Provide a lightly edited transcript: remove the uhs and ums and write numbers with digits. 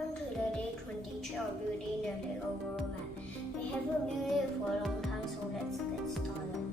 Welcome to the day 23 of building the Lego world map. We haven't built it for a long time, so let's get started.